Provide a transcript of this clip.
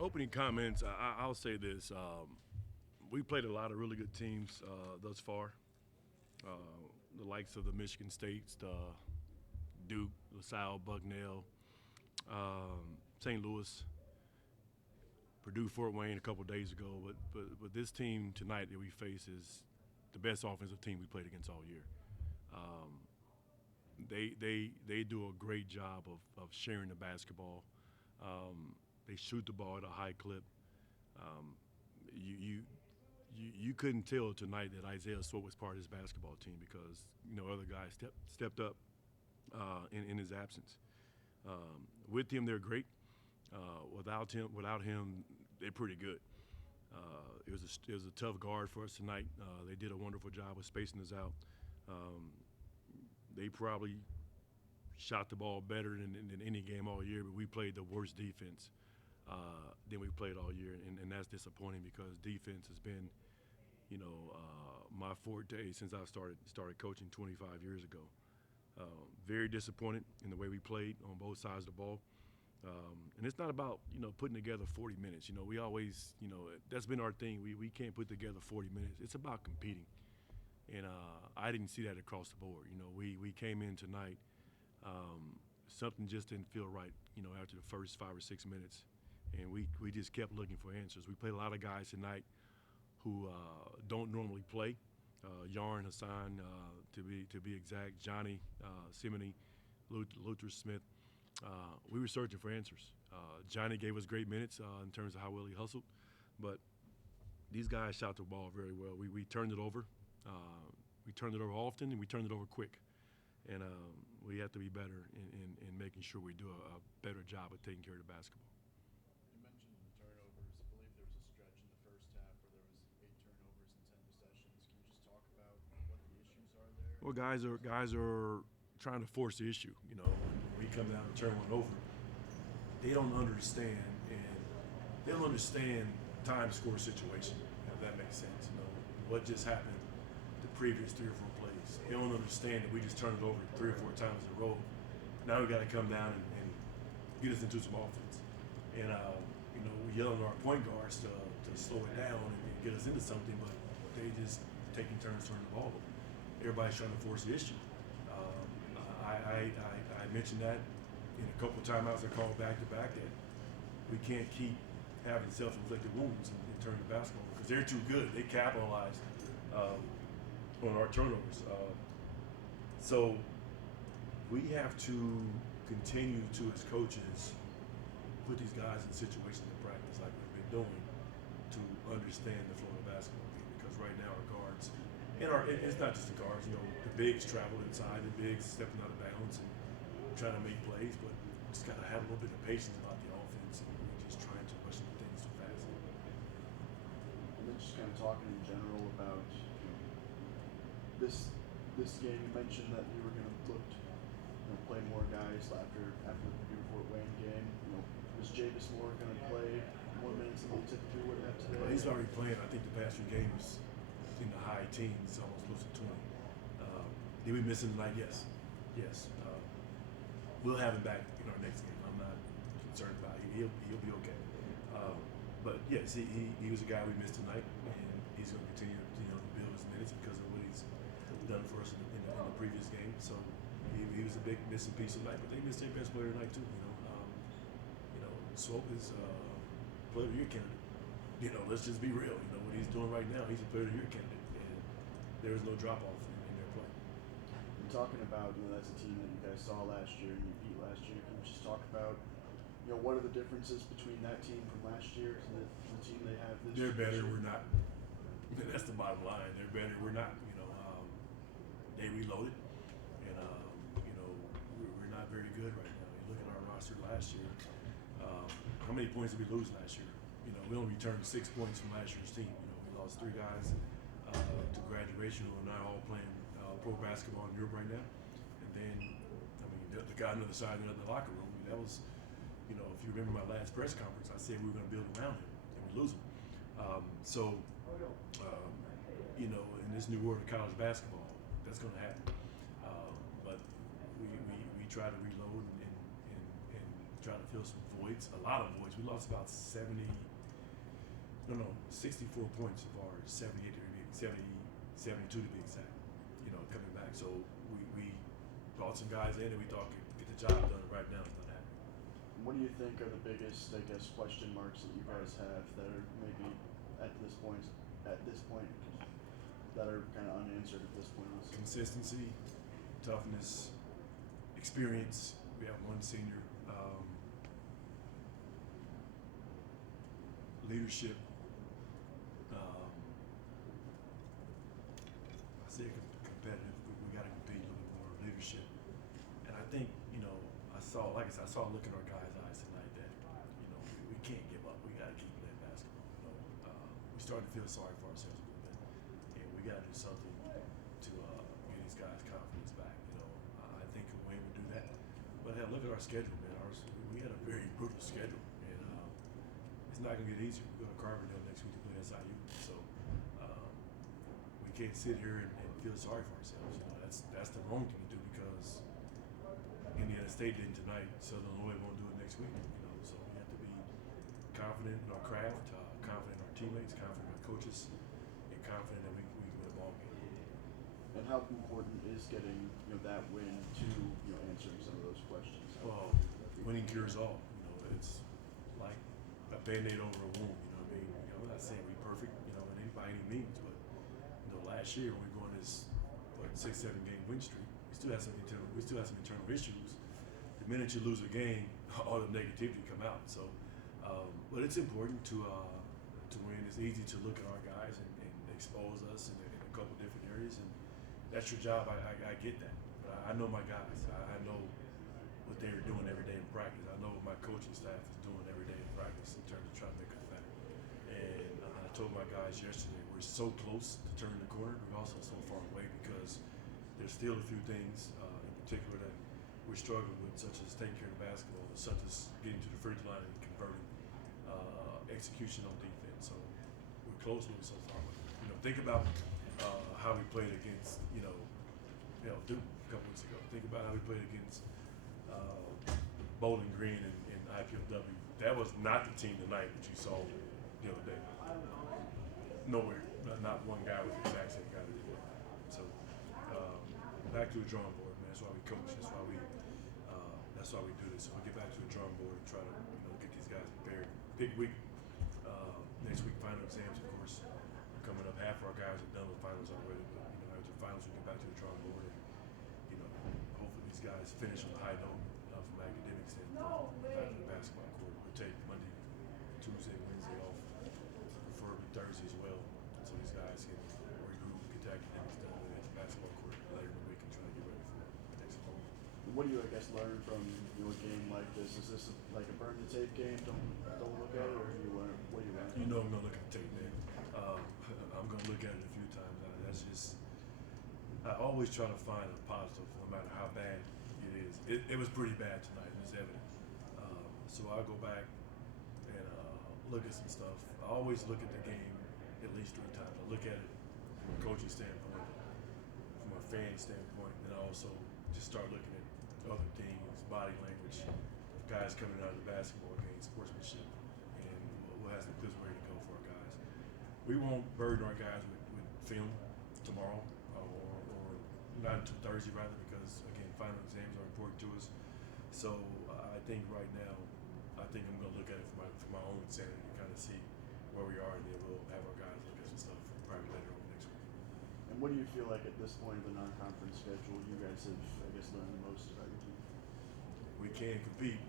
opening comments, I'll say this. We played a lot of really good teams thus far. The likes of the Michigan States, the Duke, LaSalle, Bucknell, St. Louis, Purdue, Fort Wayne a couple days ago. But this team tonight that we face is the best offensive team we played against all year. Um, they do a great job of sharing the basketball. They shoot the ball at a high clip. Um, you, you you couldn't tell tonight that Isaiah Swope was part of his basketball team because other guys stepped up in his absence. With him, they're great. Without him, they're pretty good. It was a tough guard for us tonight. They did a wonderful job of spacing us out. Um, they probably shot the ball better than any game all year, but we played the worst defense than we played all year, and that's disappointing because defense has been, my forte since I started coaching 25 years ago. Very disappointed in the way we played on both sides of the ball. And it's not about putting together 40 minutes. We always that's been our thing. We can't put together 40 minutes. It's about competing, and I didn't see that across the board. We came in tonight. Something just didn't feel right. After the first 5 or 6 minutes, and we just kept looking for answers. We played a lot of guys tonight who don't normally play. Yarn Hassan, to be exact, Johnny Simony, Luther Smith. We were searching for answers. Johnny gave us great minutes in terms of how well he hustled, but these guys shot the ball very well. We turned it over. We turned it over often, and we turned it over quick. And we have to be better in making sure we do a better job of taking care of the basketball. You mentioned the turnovers. I believe there was a stretch in the first half where there was 8 turnovers in 10 possessions. Can you just talk about what the issues are there? Well, guys are trying to force the issue. When we come down and turn one over, they don't understand, and they don't understand time to score situation. If that makes sense. What just happened the previous 3 or 4 plays. They don't understand that we just turned it over 3 or 4 times in a row. Now we got to come down and get us into some offense. And we're yelling at our point guards to slow it down and get us into something, but they just taking turns turning the ball over. Everybody's trying to force the issue. I mentioned that in a couple of timeouts I called back to back that we can't keep having self-inflicted wounds and turn the basketball because they're too good. They capitalize on our turnovers. So we have to continue to, as coaches, put these guys in situations in practice like we've been doing to understand the flow of the basketball game. Because right now our guards, it's not just the guards, the bigs travel inside, the bigs stepping out of bounds and trying to make plays, but just got to have a little bit of patience about the offense and we're just trying to rush into things too fast. And then just kind of talking in general about this game. You mentioned that you were going to look to play more guys after the Purdue Fort Wayne game. Was Javis Moore going to play more minutes than he typically would have today? Well, he's already playing. I think the past few games in the high teens, almost close to 20. Did we miss him tonight? Yes. We'll have him back in our next game. I'm not concerned about it. He'll be okay. But yes, he was a guy we missed tonight, and he's going to continue to build his minutes because of what he's done for us in the previous game. So he was a big missing piece tonight, but they missed their best player tonight too. Swope is player of the year candidate. Let's just be real. What he's doing right now, he's a player of the year candidate, and there is no drop off in their play. And talking about that's a team that you guys saw last year and you beat last year. Can you just talk about what are the differences between that team from last year and the team they have this year? They're better. We're not. That's the bottom line. They're better. We're not. They reloaded, and we're not very good right now. You look at our roster last year. How many points did we lose last year? We only returned 6 points from last year's team. We lost 3 guys to graduation who are not all playing pro basketball in Europe right now. And then, the guy on the other side of the locker room, that was, if you remember my last press conference, I said we were going to build around him, and we lose him. In this new world of college basketball, that's going to happen. But we try to reload and try to fill some voids, a lot of voids points. We lost about 64 points of our 78 to be 72 to be exact. You know, coming back. So we brought some guys in and we thought could get the job done. Right now, it's not happening. What do you think are the biggest, I guess, question marks that you guys have that are maybe at this point, that are kind of unanswered at this point? Consistency, toughness, experience. We have one senior. Leadership. I say competitive. We got to compete a little bit more. Leadership. And I think, I saw look in our guys' eyes tonight that, we can't give up. We got to keep playing basketball. We started to feel sorry for ourselves a little bit, and we got to do something to get these guys' confidence back. I think a win would do that. But hell, look at our schedule, man. We had a very brutal schedule, and it's not gonna get easier. We go to Carbondale next week to play SIU, so we can't sit here and feel sorry for ourselves. That's the wrong thing to do because Indiana State didn't tonight. Southern Illinois won't do it next week. So we have to be confident in our craft, confident in our teammates, confident in our coaches, and confident that we can win a ball game. And how important is getting that win to answering some of those questions? Well, winning cures all. It's like a Band-Aid over a wound. I'm not saying we're perfect, by any means, but last year when we go on this 6-7 game win streak, we still have some internal issues. The minute you lose a game, all the negativity come out. So, but it's important to win. It's easy to look at our guys and expose us in a couple different areas, and that's your job. I get that, but I know my guys. I know what they're doing every day in practice. I know what my coaching staff is doing every day in practice in terms of trying to make us better. And I told my guys yesterday, we're so close to turning the corner. We're also so far away because there's still a few things in particular that we're struggling with, such as taking care of basketball, such as getting to the free throw line and converting, execution on defense. So we're close, but we're so far away. Think about how we played against, Duke a couple weeks ago. Think about how we played against Bowling Green and IPFW. That was not the team tonight that you saw the other day. Nowhere. Not one guy was the exact same guy that did that. So back to the drawing board, man. That's why we coach. That's why we do this. So we get back to the drawing board and try to get these guys prepared. Big week. Next week, final exams, of course, coming up. Half of our guys are done with finals already. But after finals, we get back to the drawing board and hopefully these guys finish on a high note from academics and back to the basketball court. We'll take Monday, Tuesday, Wednesday off, preferably Thursday as well, so these guys can regroup, get the academics done, and hit the basketball court later in the week and try to get ready for the next opponent. What do you, learn from a game like this? Is this like a burn the tape game? Don't look at it, or do you learn? What do you learn? I'm gonna look at the tape, man. I'm gonna look at it a few times. That's just. I always try to find a positive, no matter how bad it is. It was pretty bad tonight. It's evident. So I'll go back and look at some stuff. I always look at the game at least 3 times. I look at it from a coaching standpoint, from a fan standpoint, and I also just start looking at other things, body language, guys coming out of the basketball game, sportsmanship, and we'll have some clips ready to go for our guys. We won't burden our guys with film tomorrow. Not until Thursday, rather, because again, final exams are important to us. So I think right now, I'm going to look at it for my own sanity to kind of see where we are, and then we'll have our guys look at some stuff probably later on next week. And what do you feel like at this point of the non-conference schedule you guys have, learned the most about your team? We can compete.